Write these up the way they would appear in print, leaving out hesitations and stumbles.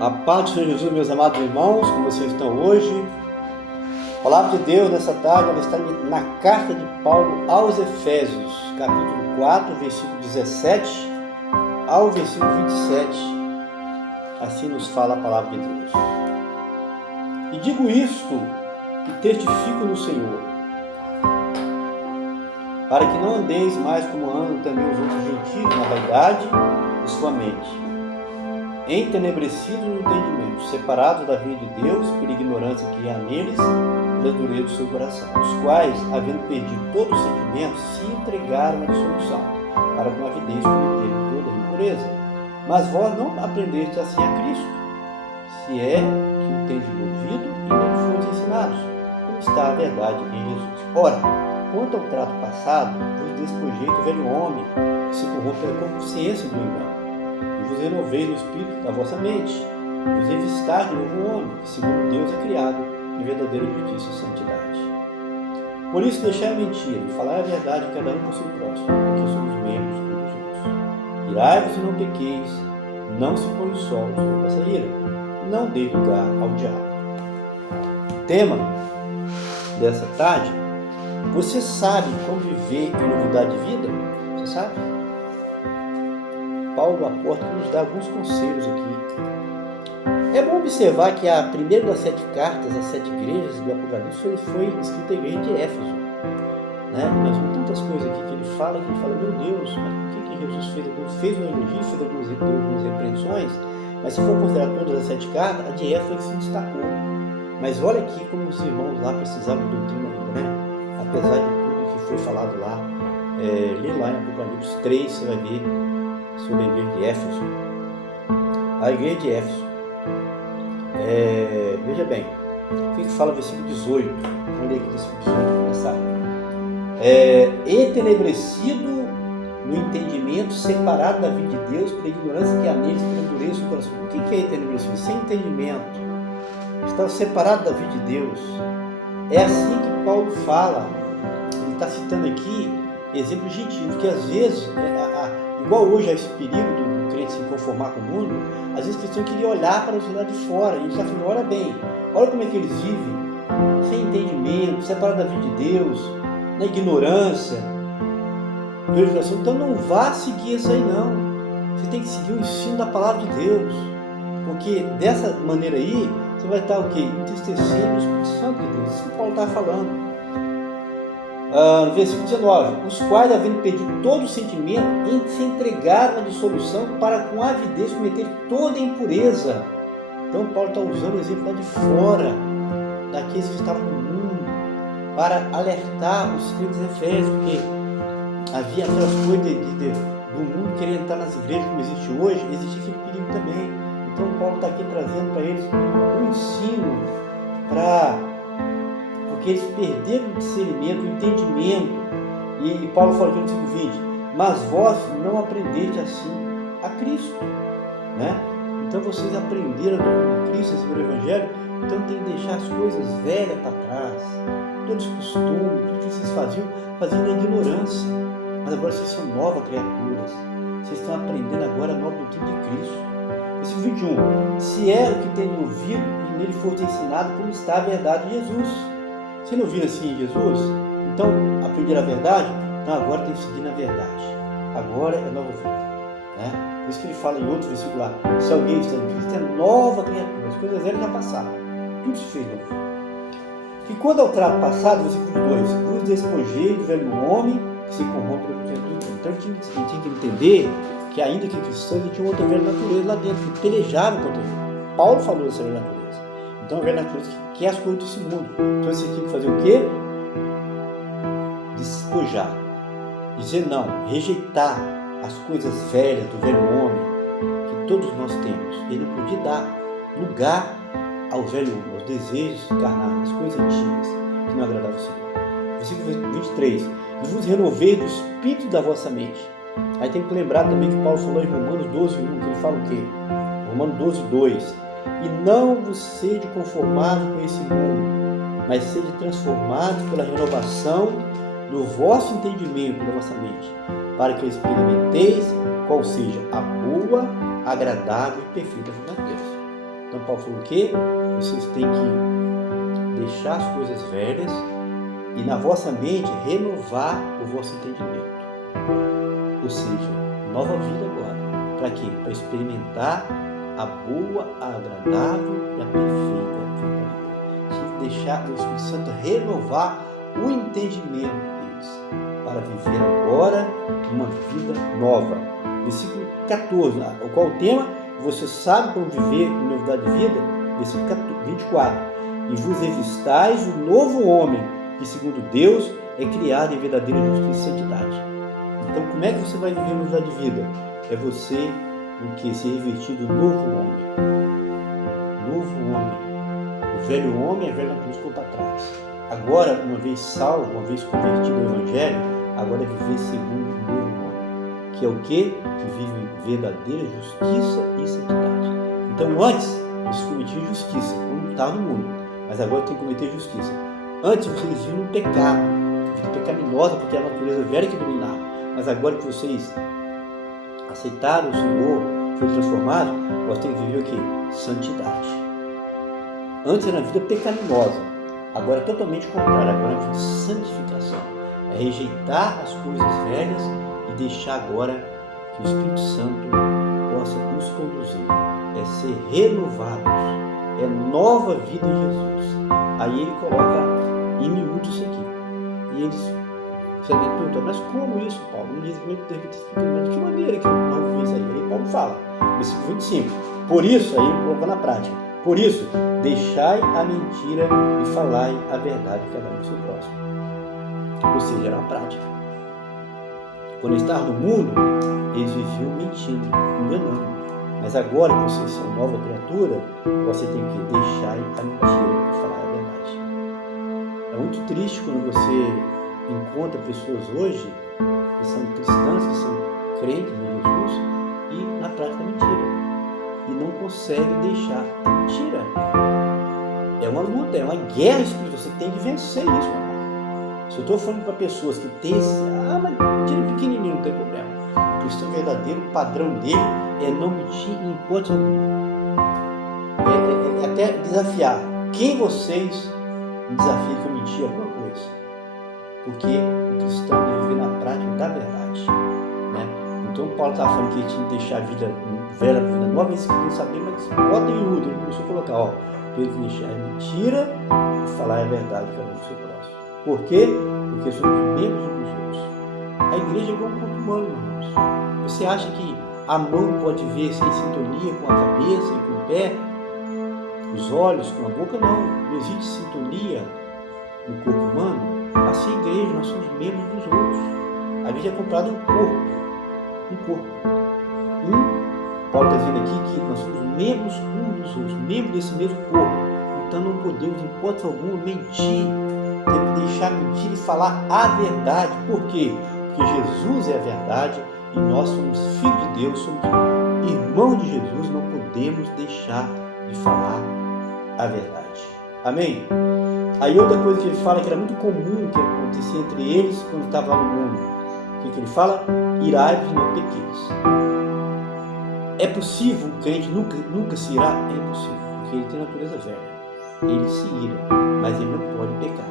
A paz do Senhor Jesus, meus amados irmãos, como vocês estão hoje? A palavra de Deus nessa tarde ela está na carta de Paulo aos Efésios, capítulo 4, versículo 17 ao versículo 27. Assim nos fala a palavra de Deus. E digo isto e testifico no Senhor, para que não andeis mais como andam também os outros gentios na vaidade de sua mente, entenebrecidos no entendimento, separados da vida de Deus pela ignorância que há neles, pela dureza do seu coração, os quais, havendo perdido todo o sentimento, se entregaram à dissolução, para com avidez cometerem toda a impureza. Mas vós não aprendestes assim a Cristo, se é que o tendes ouvido e nem fostes ensinados, como está a verdade em Jesus. Ora, quanto ao trato passado, vos despojei do velho homem, que se corrompe pela consciência do engano, e vos renoveis no espírito da vossa mente, e vos revistai de novo homem, que segundo Deus é criado em verdadeira justiça e santidade. Por isso deixai a mentira e falai a verdade cada um com o seu próximo, porque somos membros uns dos outros. Irai-vos e não pequeis, não se põe o sol sobre a vossa ira, não deis lugar ao diabo. Tema dessa tarde: você sabe como viver em novidade de vida? Você sabe? Paulo apóstolo nos dá alguns conselhos aqui. É bom observar que a primeira das 7 cartas às 7 igrejas do Apocalipse foi escrita à igreja de Éfeso. Nós vemos tantas coisas aqui que ele fala, meu Deus, mas por que Jesus fez um elogio, fez algumas repreensões, mas se for considerar todas as 7 cartas, a de Éfeso se destacou. Mas olha aqui como os irmãos lá precisavam de doutrina ainda, apesar de tudo que foi falado lá. Lê lá em Apocalipse 3, você vai ver sobre a igreja de Éfeso. A igreja de Éfeso, veja bem, o que fala o versículo 18? Vamos ler aqui o versículo 18 para começar. Entenebrecido no entendimento, separado da vida de Deus, pela ignorância que há neles, pela dureza do coração. O que é entenebrecido? Sem entendimento, está separado da vida de Deus. É assim que Paulo fala. Ele está citando aqui exemplos gentis, que às vezes, igual hoje há esse perigo do crente se conformar com o mundo, às vezes os cristãos queriam olhar para a sociedade de fora, e ele está falando, olha bem, olha como é que eles vivem, sem entendimento, separados da vida de Deus, na ignorância, então não vá seguir isso aí não, você tem que seguir o ensino da palavra de Deus, porque dessa maneira aí, você vai estar o quê? Entristecendo o Espírito Santo de Deus, isso que Paulo está falando. No versículo 19, os quais, havendo perdido todo o sentimento, se entregaram à dissolução para com avidez cometer toda a impureza. Então Paulo está usando o exemplo lá de fora, daqueles que estavam no mundo, para alertar os crentes efésios, porque havia aquelas coisas do mundo querer entrar nas igrejas como existe hoje, existe aquele perigo também. Então Paulo está aqui trazendo para eles um ensino porque eles perderam o discernimento, o entendimento. E Paulo fala aqui no versículo 20, mas vós não aprendeste assim a Cristo. Então vocês aprenderam a Cristo, receberam o Evangelho, então tem que deixar as coisas velhas para trás, todos os costumes, tudo que vocês faziam na ignorância. Mas agora vocês são novas criaturas, vocês estão aprendendo agora a nova doutrina de Cristo. Versículo 21, se é o que tem ouvido e nele foste ensinado, como está a verdade de Jesus. Você não viu assim em Jesus? Então, aprender a verdade? Então, agora tem que seguir na verdade. Agora é nova vida. Por isso que ele fala em outro versículo lá, se alguém está em Cristo, é nova criatura. As coisas velhas já passaram. Tudo se fez novo. E quando ao trato passado, versículo 2, vos despojei do velho homem que se corrompe pelo entendimento. Então, a gente tinha que entender que ainda que cristãos, tinha uma outra velha natureza lá dentro, que pelejava contra ele. Paulo falou dessa velha natureza. Então a velha natureza que quer as coisas desse mundo. Então você tem que fazer o quê? Despojar. Dizer não, rejeitar as coisas velhas do velho homem que todos nós temos. Ele não podia dar lugar ao velho homem, aos desejos carnais, às coisas antigas que não agradavam ao Senhor. Versículo 23. E vos renovei do espírito da vossa mente. Aí tem que lembrar também que Paulo falou em Romanos 12:1, que ele fala o quê? Romanos 12:2. E não vos sede conformados com esse mundo, mas sede transformados pela renovação do vosso entendimento, da vossa mente, para que experimenteis qual seja a boa, agradável e perfeita vontade de Deus. Então Paulo falou o quê? Vocês têm que deixar as coisas velhas e na vossa mente renovar o vosso entendimento. Ou seja, nova vida agora. Para quê? Para experimentar a boa, a agradável e a perfeita vontade de Deus. Tinha que deixar o Espírito Santo renovar o entendimento deles para viver agora uma vida nova. Versículo 14, o qual o tema, você sabe como viver em novidade de vida? Versículo 24. E vos revistais o novo homem, que segundo Deus é criado em verdadeira justiça e santidade. Então, como é que você vai viver novidade de vida? É você o que? Se revestir do novo homem. Novo homem. O velho homem é velho na cruz ficou para trás. Agora, uma vez salvo, uma vez convertido ao Evangelho, agora é viver segundo o novo homem. Que é o quê? Que vive verdadeira justiça e santidade. Então, antes, eles cometiam justiça, como está no mundo. Mas agora tem que cometer justiça. Antes, vocês viviam no pecado. Vida pecaminosa, porque é a natureza velha que dominava. Mas agora que vocês aceitaram o Senhor, foi transformado, nós temos que viver o quê? Santidade. Antes era a vida pecaminosa, agora é totalmente contrário, agora é a vida de santificação. É rejeitar as coisas velhas e deixar agora que o Espírito Santo possa nos conduzir. É ser renovados, é nova vida em Jesus. Aí ele coloca em miúdos isso aqui. E eles perguntam, mas como isso, Paulo? Não diz muito, de que maneira que eu não fiz aí? Aí Paulo fala, versículo 25. Por isso, aí ele coloca na prática. Por isso, deixai a mentira e falai a verdade cada um do seu próximo. Ou seja, era uma prática. Quando eles estavam no mundo, eles viviam mentindo, enganando. Mas agora que vocês são nova criatura, você tem que deixar a mentira e falar a verdade. É muito triste quando você encontra pessoas hoje que são cristãs, que são crentes em Jesus e na prática mentira. E não conseguem deixar a mentira. É uma luta, é uma guerra espiritual. Você tem que vencer isso, irmão. Se eu estou falando para pessoas que têm esse, mas mentira pequenininho, não tem problema. O cristão verdadeiro, o padrão dele é não mentir em hipótese alguma. É até desafiar. Quem vocês desafiam que eu mentir alguma coisa? Porque o cristão deve viver na prática da verdade. Né? Então Paulo estava falando que ele tinha que deixar a vida velha, a vida nova, eles queriam saber, mas bota em miúdo, ele começou a colocar, tem que deixar a mentira e falar a verdade para o seu próximo. Por quê? Porque somos membros uns dos outros. A igreja é igual um corpo humano, irmãos. Você acha que a mão pode ver sem sintonia com a cabeça e com o pé? Os olhos com a boca? Não. Não existe sintonia no corpo humano. Assim a igreja, nós somos membros dos outros. A igreja é comprada um corpo. Paulo está dizendo aqui que nós somos membros uns dos outros, membros desse mesmo corpo. Então não podemos, em hipótese alguma, mentir. Temos que deixar mentir e falar a verdade. Por quê? Porque Jesus é a verdade e nós somos filhos de Deus, somos irmãos de Jesus, não podemos deixar de falar a verdade. Amém? Aí outra coisa que ele fala que era muito comum que acontecia entre eles quando estava lá no mundo. O que ele fala? Irai-vos e não pequeis. É possível o crente nunca se irar? É impossível, porque ele tem natureza velha. Ele se ira, mas ele não pode pecar.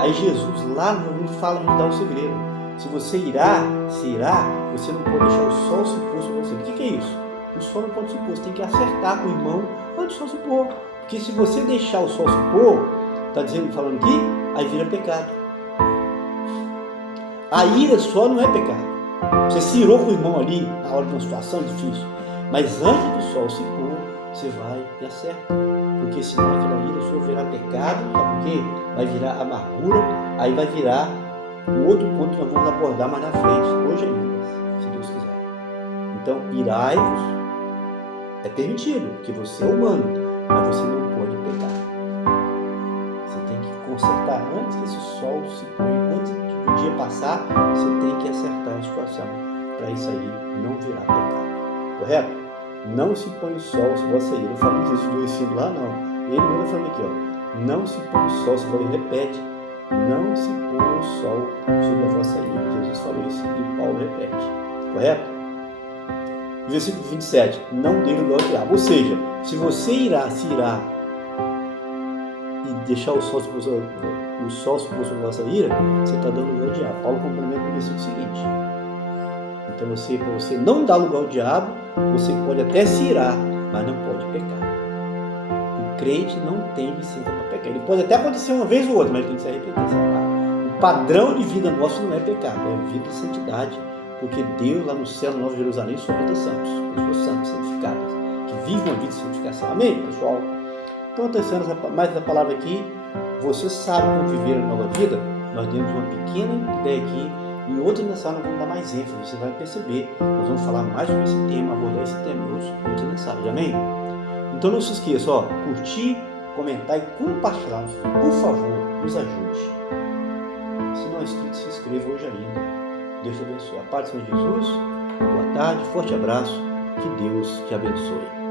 Aí Jesus lá no livro fala, nos dá o segredo. Se você se irar, você não pode deixar o sol se pôr sobre você. O que é isso? O sol não pode se pôr, você tem que acertar com o irmão antes do sol se pôr. Porque se você deixar o sol se pôr, está falando aqui, aí vira pecado. A ira só não é pecado. Você se irou com o irmão ali, na hora de uma situação difícil. Mas antes do sol se pôr, você vai e acerta. Porque senão aquela ira só virá pecado, sabe por quê? Vai virar amargura, aí vai virar um outro ponto que nós vamos abordar mais na frente, hoje ainda, se Deus quiser. Então, irai-vos é permitido, porque você é humano, mas você não pode pecar. Você tem que consertar antes que esse sol se ponha, antes do dia passar, você tem que acertar a situação, para isso aí não virar pecado. Correto? Não se põe o sol se você ir. Eu falo isso do ensino lá, não. Ele mesmo falando aqui, não se põe o sol, se você repete, não se põe o sol sobre a vossa ira. Jesus falou isso e Paulo repete. Correto? Versículo 27, não dê lugar ao diabo. Ou seja, se você se irá e deixar o sol se pôr sobre a vossa ira, você está dando lugar ao diabo. Paulo complementa no versículo seguinte. Então, para você não dar lugar ao diabo, você pode até se irar, mas não pode pecar. O crente não tem licença para pecar. Ele pode até acontecer uma vez ou outra, mas ele tem que se arrepender. O padrão de vida nosso não é pecado, é vida de santidade. Porque Deus, lá no céu, na Nova Jerusalém, só habita santos, pessoas santas, santificadas, que vivem uma vida de santificação. Amém, pessoal? Então, testando mais essa palavra aqui, você sabe como viver a nova vida? Nós demos uma pequena ideia aqui, e em outra mensagem nós vamos dar mais ênfase, você vai perceber. Nós vamos falar mais sobre esse tema, abordar esse tema em outras mensagens, amém? Então, não se esqueça, curtir, comentar e compartilhar. Por favor, nos ajude. Se não é inscrito, se inscreva hoje ainda. Deus te abençoe. A paz do Senhor Jesus. Boa tarde, forte abraço. Que Deus te abençoe.